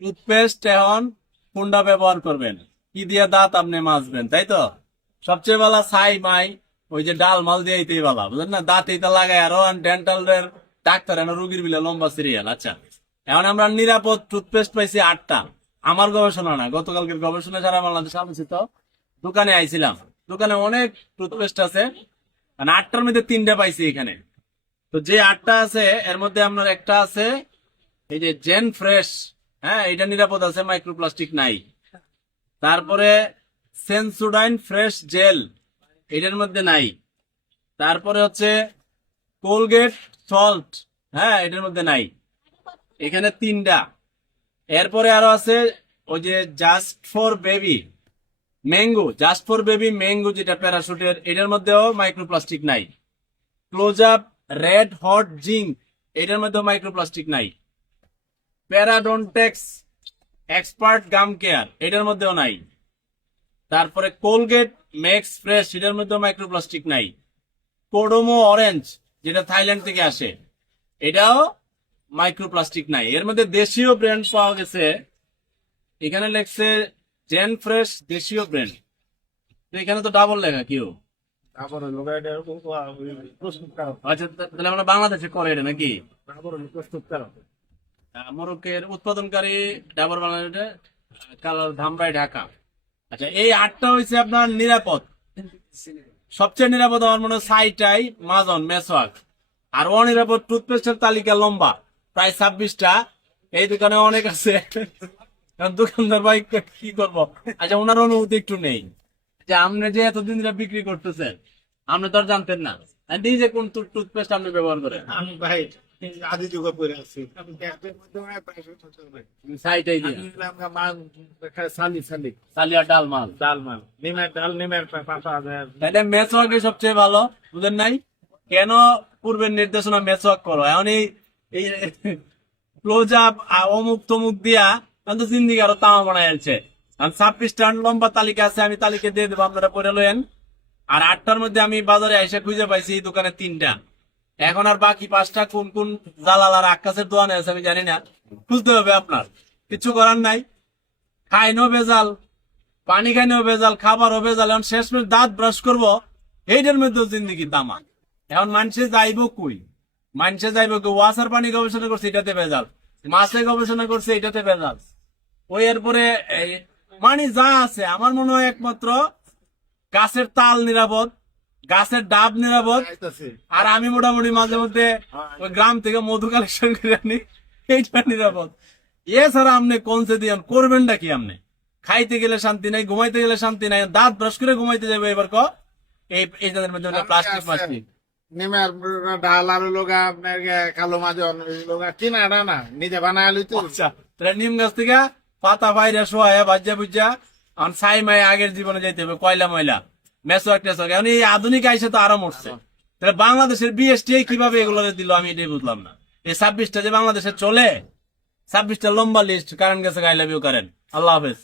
Toothpaste এখন কোনটা ব্যবহার করবেন, কি দিয়ে দাঁত আপনি মাজবেন, তাই তো? সবচেয়ে ভালো ছাই মাই ওই যে ডাল মাল দিয়ে এইতেই ভালো, বুঝলেন না? দাঁত এইটা লাগায় আরো ডেন্টাল এর ডাক্তার এনে রুগীর বিলে লম্বা সিরিয়াল। আচ্ছা, এখন আমরা নিরাপদ টুথপেস্ট পাইছি 8টা। আমার গবেষণা না, গতকালকের গবেষণা সারা বাংলাদেশ আলোচিত। দোকানে আইছিলাম, দোকানে অনেক টুথপেস্ট আছে, 8টার মধ্যে 3টা পাইছি এখানে। তো যে 8টা আছে এর মধ্যে আপনার একটা আছে এই যে জেন ফ্রেশ, হ্যাঁ এটা নিরাপদ আছে, মাইক্রোপ্লাস্টিক নাই। তারপরে সেন্সোডাইন ফ্রেশ জেল, এটার মধ্যে নাই। তারপরে হচ্ছে কোলগেট সল্ট, হ্যাঁ এটার মধ্যে নাই। এখানে 3টা। এরপরে আরো আছে ওই যে just for baby mango, just for baby mango যেটা প্যারাশুটের, এটার মধ্যেও মাইক্রোপ্লাস্টিক নাই। Close up red hot zinc, এটার মধ্যেও মাইক্রোপ্লাস্টিক নাই। প্যারাডন্টেক্স এক্সপার্ট গাম কেয়ার, এটার মধ্যেও নাই। তারপরে কোলগেট ম্যাক্স ফ্রেশ, এটার মধ্যেও মাইক্রোপ্লাস্টিক নাই। কোডোমো অরেঞ্জ যেটা থাইল্যান্ড থেকে আসে, এটাও মাইক্রোপ্লাস্টিক নাই। এর মধ্যে দেশীয় ব্র্যান্ড পাওয়া গেছে, এখানে লেখছে জেন ফ্রেশ দেশীয় ব্র্যান্ড, তো এখানে তো ডাবল লেখা কেউ। আচ্ছা, তাহলে আমরা বাংলাদেশে করে এটা নাকি? মোরকের উৎপাদনকারী ডাবর বাংলাদেশে, কালার ধামরাই ঢাকা। আচ্ছা, এই 8টা হয়েছে আপনার নিরাপদ। সবচেয়ে নিরাপদ আমার মনে হয় সাইটাই, মাজন, মেসওয়াক। আর অনিরাপদ টুথপেস্টের তালিকা লম্বা, প্রায় 26টা। এই দোকানে অনেক আছে। কারণ দোকানদার ভাই কি করবো। আচ্ছা, ওনার অনুভূতি একটু নেই যে আপনি যে এতদিন ধরে বিক্রি করতেছেন, আপনি তো আর জানতেন না নিজে কোন টুথপেস্ট আপনি ব্যবহার করেন। আমি ভাই আদি যুগে পড়ে আছি, আমি ব্যাগের মাধ্যমে সাইটাই দিয়ে সালি সালি সালিয়া ডাল মাল, ডাল মাল, নিমের ডাল, নিমের পাতা। এটা মেসওয়াকে সবচেয়ে ভালো, বুঝলেন নাই কেন? পূর্বের নির্দেশনা মেসওয়াক করো, এখন এই ক্লোজ আপ অমুক তমুক দিয়া কিন্তু জিন্দিগি আরো তামা বানায় আনছে। 26টা লম্বা তালিকা আছে, আমি তালিকা দিয়ে দেবো, আপনারা পড়ে লয়েন। আর 8টার মধ্যে আমি বাজারে এসে খুঁজে পাইছি এই দোকানে 3টা। এখন আর বাকি 5টা কোন কোন জালাল আর আকাশের দোকানে আছে আমি জানি না, খুঁজতে হবে আপনার। কিছু করার নাই, খাইনো ভেজাল, পানি খাইনেও ভেজাল, খাবারও ভেজাল। এখন শেষ মেশ দাঁত ব্রাশ করবো, এইটার মধ্যেও জিন্দিগি তামা। এখন মানুষে যাইব কই? মানুষে যাইব কই? ওয়াসার পানি গবেষণা করছে, এটাতে ভেজাল। মাছে গবেষণা করছে, এটাতে ভেজাল। ওই এরপরে মানে যা আছে, আমার মনে হয় একমাত্র গাছের তাল নিরাপদ, গাছের ডাব নিরাপদ। আর আমি মোটামুটি মাঝে মধ্যে ওই গ্রাম থেকে মধু কালেকশন করে আনি, এইটা নিরাপদ। এছাড়া আপনি কোনসে দিয়ে করবেনটা কি? আপনি খাইতে গেলে শান্তি নাই, ঘুমাইতে গেলে শান্তি নাই, দাঁত ব্রাশ করে ঘুমাইতে যাবে এবার এই যাদের মধ্যে প্লাস্টিক প্লাস্টিক নিমের ডাল আর লোগা আপনার কালো মাঝে লোগা কিনা না নিজে বানায় লইতো। আচ্ছা, তাহলে নিম গাছ থেকে পাতা বাইরে শোয়া ভাজ্যা ভুজ্জা এখন ছাই মাই আগের জীবনে যাইতে হবে, কয়লা ময়লা মেসওয়াক টেসওয়াক। এখন এই আধুনিক আইসে তো আরো মরছে। তাহলে বাংলাদেশের বিএসটি কিভাবে এগুলো দিল আমি এটাই বুঝলাম না। এই 26টা যে বাংলাদেশে চলে, 26টা লম্বা লিস্ট, কারণ গেছে গাইলাবিও করেন। আল্লাহ হাফেজ।